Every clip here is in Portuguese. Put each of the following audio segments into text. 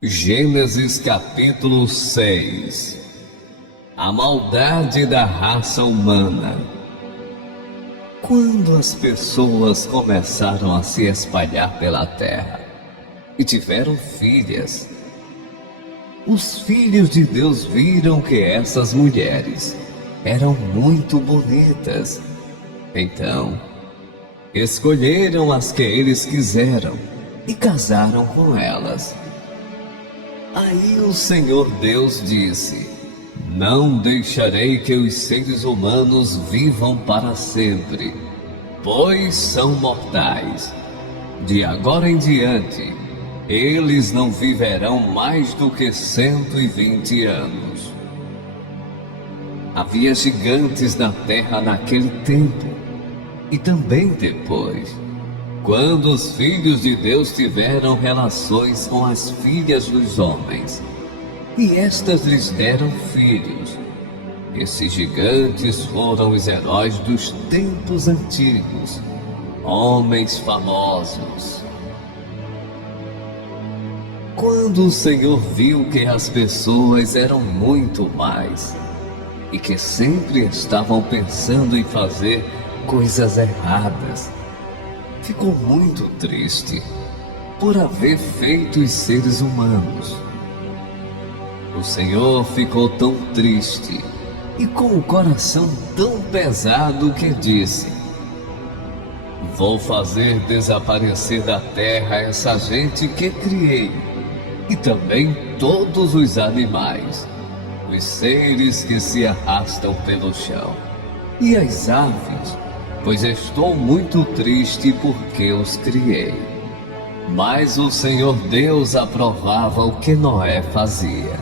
Gênesis capítulo 6. A maldade da raça humana. Quando as pessoas começaram a se espalhar pela terra e tiveram filhas, os filhos de Deus viram que essas mulheres eram muito bonitas. Então, escolheram as que eles quiseram e casaram com elas. Aí o Senhor Deus disse: não deixarei que os seres humanos vivam para sempre, pois são mortais. De agora em diante, eles não viverão mais do que 120 anos. Havia gigantes na terra naquele tempo, e também depois, quando os filhos de Deus tiveram relações com as filhas dos homens, e estas lhes deram filhos. Esses gigantes foram os heróis dos tempos antigos, homens famosos. Quando o Senhor viu que as pessoas eram muito mais, e que sempre estavam pensando em fazer coisas erradas, ficou muito triste por haver feito os seres humanos. O Senhor ficou tão triste e com o coração tão pesado que disse: vou fazer desaparecer da terra essa gente que criei, e também todos os animais, os seres que se arrastam pelo chão, e as aves, pois estou muito triste porque os criei. Mas o Senhor Deus aprovava o que Noé fazia.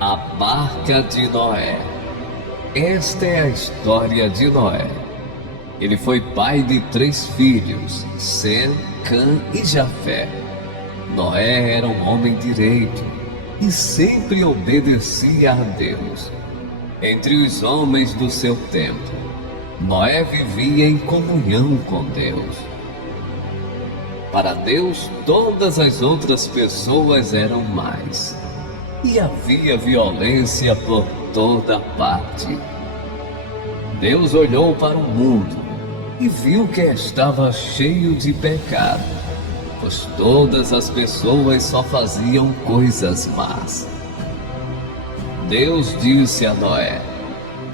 A barca de Noé. Esta é a história de Noé. Ele foi pai de 3 filhos, Sem, Cã e Jafé. Noé era um homem direito e sempre obedecia a Deus. Entre os homens do seu tempo, Noé vivia em comunhão com Deus. Para Deus, todas as outras pessoas eram mais, e havia violência por toda parte. Deus olhou para o mundo e viu que estava cheio de pecado, pois todas as pessoas só faziam coisas más. Deus disse a Noé: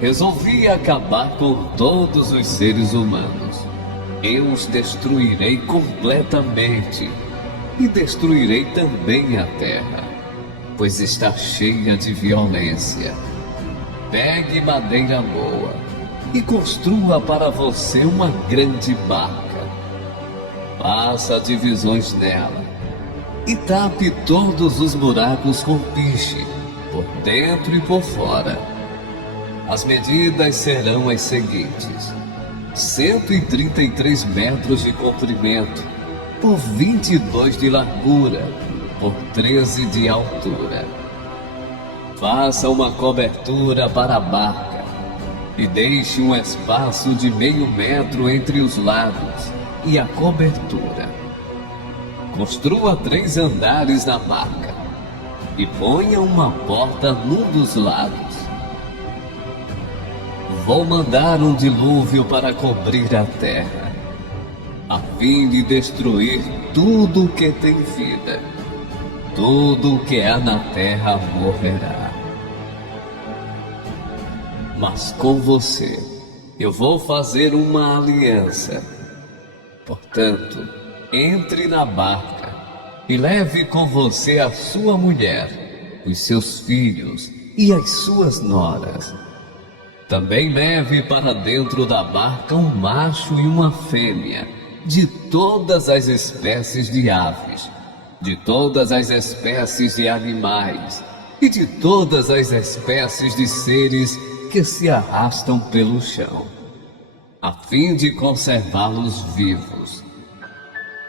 resolvi acabar com todos os seres humanos. Eu os destruirei completamente e destruirei também a terra, pois está cheia de violência. Pegue madeira boa e construa para você uma grande barca. Faça divisões nela e tape todos os buracos com piche, por dentro e por fora. As medidas serão as seguintes: 133 metros de comprimento, por 22 de largura, por 13 de altura. Faça uma cobertura para a barca e deixe um espaço de meio metro entre os lados e a cobertura. Construa 3 andares na barca e ponha uma porta num dos lados. Vou mandar um dilúvio para cobrir a terra, a fim de destruir tudo o que tem vida. Tudo o que há na terra morrerá. Mas com você eu vou fazer uma aliança. Portanto, entre na barca e leve com você a sua mulher, os seus filhos e as suas noras. Também leve para dentro da barca um macho e uma fêmea, de todas as espécies de aves, de todas as espécies de animais e de todas as espécies de seres que se arrastam pelo chão, a fim de conservá-los vivos.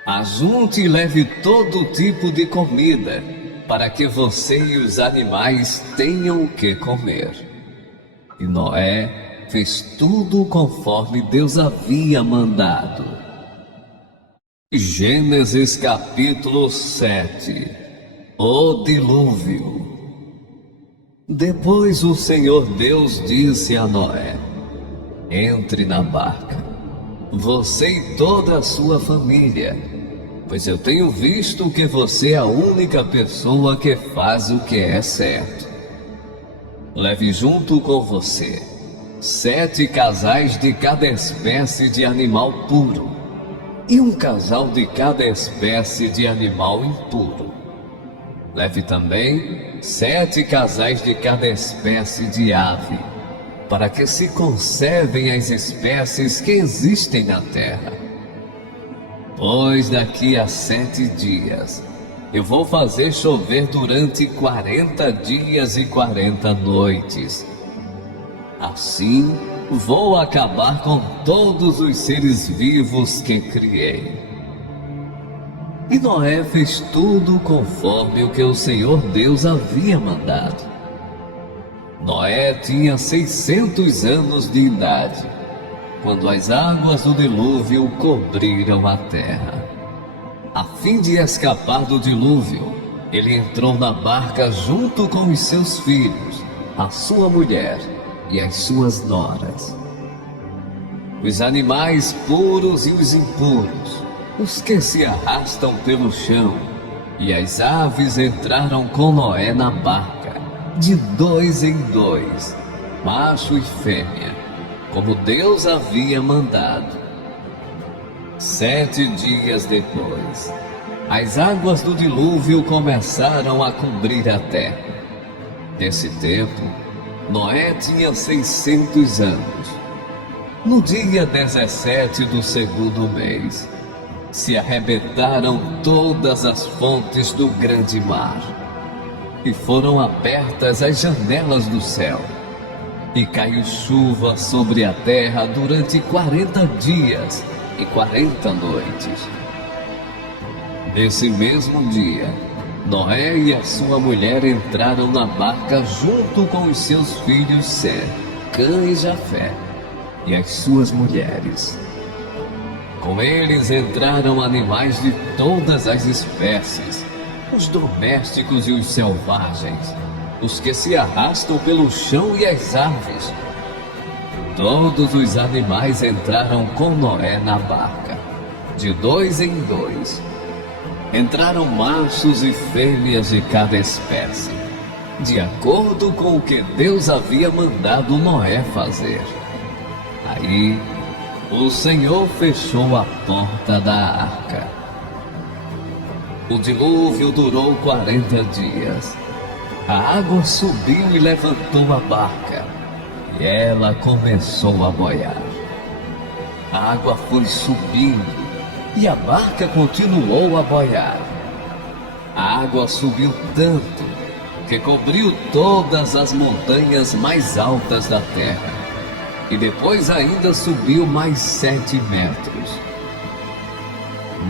Ajunte e leve todo tipo de comida, para que você e os animais tenham o que comer. E Noé fez tudo conforme Deus havia mandado. Gênesis capítulo 7. O dilúvio. Depois o Senhor Deus disse a Noé: entre na barca, você e toda a sua família, pois eu tenho visto que você é a única pessoa que faz o que é certo. Leve junto com você 7 casais de cada espécie de animal puro e um casal de cada espécie de animal impuro. Leve também 7 casais de cada espécie de ave, para que se conservem as espécies que existem na terra. Pois daqui a 7 dias eu vou fazer chover durante 40 dias e 40 noites. Assim vou acabar com todos os seres vivos que criei. E Noé fez tudo conforme o que o Senhor Deus havia mandado. Noé tinha 600 anos de idade, quando as águas do dilúvio cobriram a terra. A fim de escapar do dilúvio, ele entrou na barca junto com os seus filhos, a sua mulher e as suas noras. Os animais puros e os impuros, os que se arrastam pelo chão, e as aves entraram com Noé na barca, de 2 em 2, macho e fêmea, como Deus havia mandado. 7 dias depois, as águas do dilúvio começaram a cobrir a terra. Nesse tempo, Noé tinha 600 anos. No dia 17 do segundo mês, se arrebentaram todas as fontes do grande mar, e foram abertas as janelas do céu, e caiu chuva sobre a terra durante 40 dias e 40 noites. Nesse mesmo dia, Noé e a sua mulher entraram na barca junto com os seus filhos Sem, Cã e Jafé, e as suas mulheres. Com eles entraram animais de todas as espécies, os domésticos e os selvagens, os que se arrastam pelo chão e as aves. Todos os animais entraram com Noé na barca, de 2 em 2. Entraram machos e fêmeas de cada espécie, de acordo com o que Deus havia mandado Noé fazer. Aí, o Senhor fechou a porta da arca. O dilúvio durou 40 dias. A água subiu e levantou a barca, e ela começou a boiar. A água foi subindo, e a barca continuou a boiar. A água subiu tanto que cobriu todas as montanhas mais altas da terra, e depois ainda subiu mais 7 metros.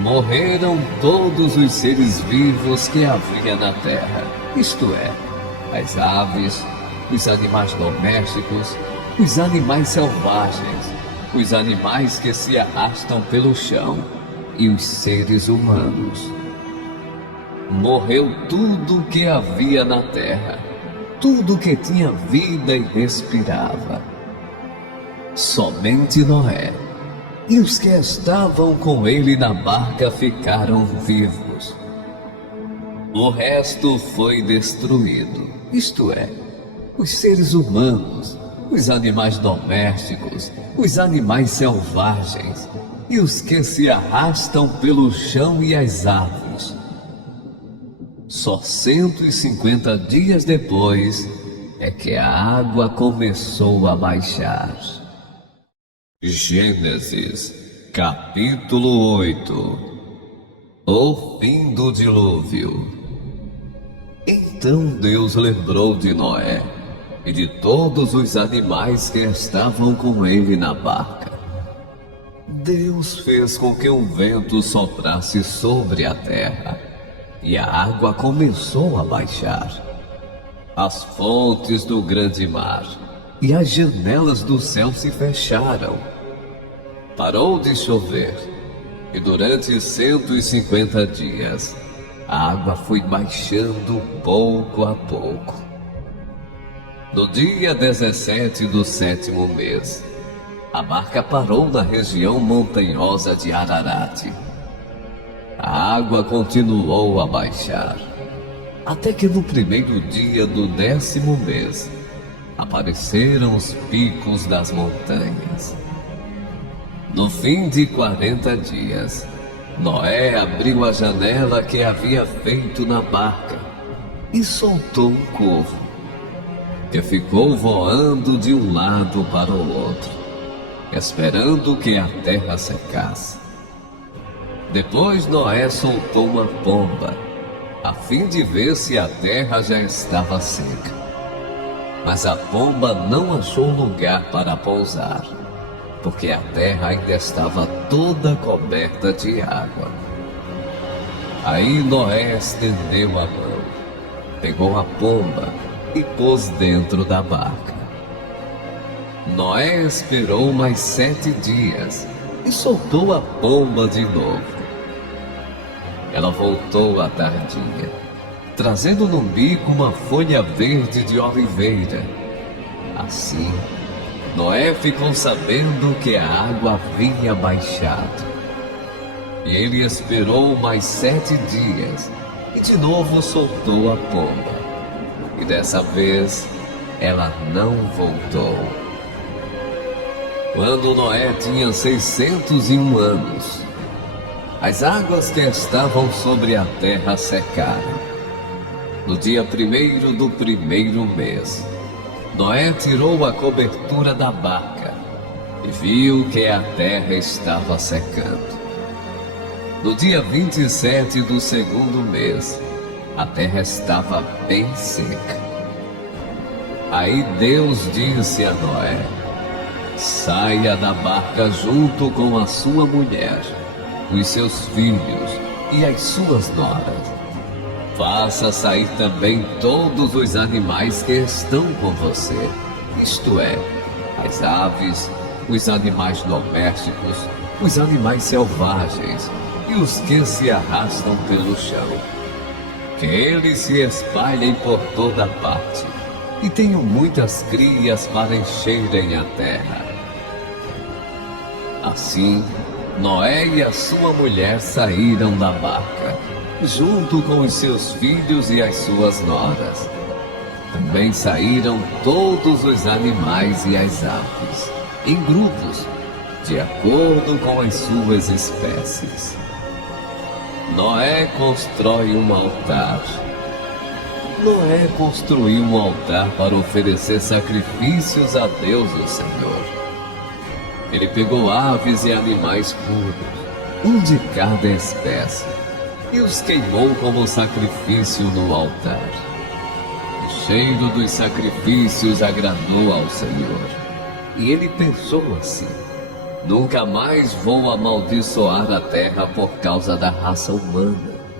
Morreram todos os seres vivos que havia na terra, isto é, as aves, os animais domésticos, os animais selvagens, os animais que se arrastam pelo chão e os seres humanos. Morreu tudo que havia na terra, tudo que tinha vida e respirava. Somente Noé e os que estavam com ele na barca ficaram vivos. O resto foi destruído, isto é, os seres humanos, os animais domésticos, os animais selvagens e os que se arrastam pelo chão e as aves. Só 150 dias depois é que a água começou a baixar. Gênesis, capítulo 8. O fim do dilúvio. Então Deus lembrou de Noé e de todos os animais que estavam com ele na barca. Deus fez com que um vento soprasse sobre a terra, e a água começou a baixar. As fontes do grande mar e as janelas do céu se fecharam. Parou de chover, e durante 150 dias, a água foi baixando pouco a pouco. No dia 17 do 7º mês, a barca parou na região montanhosa de Ararat. A água continuou a baixar, até que no primeiro dia do 10º mês, apareceram os picos das montanhas. No fim de 40 dias, Noé abriu a janela que havia feito na barca e soltou um corvo, que ficou voando de um lado para o outro, esperando que a terra secasse. Depois Noé soltou uma pomba, a fim de ver se a terra já estava seca. Mas a pomba não achou lugar para pousar, porque a terra ainda estava toda coberta de água. Aí Noé estendeu a mão, pegou a pomba e pôs dentro da barca. Noé esperou mais 7 dias e soltou a pomba de novo. Ela voltou à tardinha, trazendo no bico uma folha verde de oliveira. Assim, Noé ficou sabendo que a água havia baixado. E ele esperou mais 7 dias e de novo soltou a pomba. E dessa vez, ela não voltou. Quando Noé tinha 601 anos, as águas que estavam sobre a terra secaram. No dia 1º do 1º mês, Noé tirou a cobertura da barca e viu que a terra estava secando. No dia 27 do 2º mês, a terra estava bem seca. Aí Deus disse a Noé: saia da barca junto com a sua mulher, os seus filhos e as suas noras. Faça sair também todos os animais que estão com você, isto é, as aves, os animais domésticos, os animais selvagens e os que se arrastam pelo chão. Que eles se espalhem por toda parte e tenham muitas crias para encherem a terra. Assim, Noé e a sua mulher saíram da barca, junto com os seus filhos e as suas noras. Também saíram todos os animais e as aves, em grupos, de acordo com as suas espécies. Noé constrói um altar. Noé construiu um altar para oferecer sacrifícios a Deus, o Senhor. Ele pegou aves e animais puros, um de cada espécie, e os queimou como sacrifício no altar. O cheiro dos sacrifícios agradou ao Senhor, e ele pensou assim: nunca mais vou amaldiçoar a terra por causa da raça humana,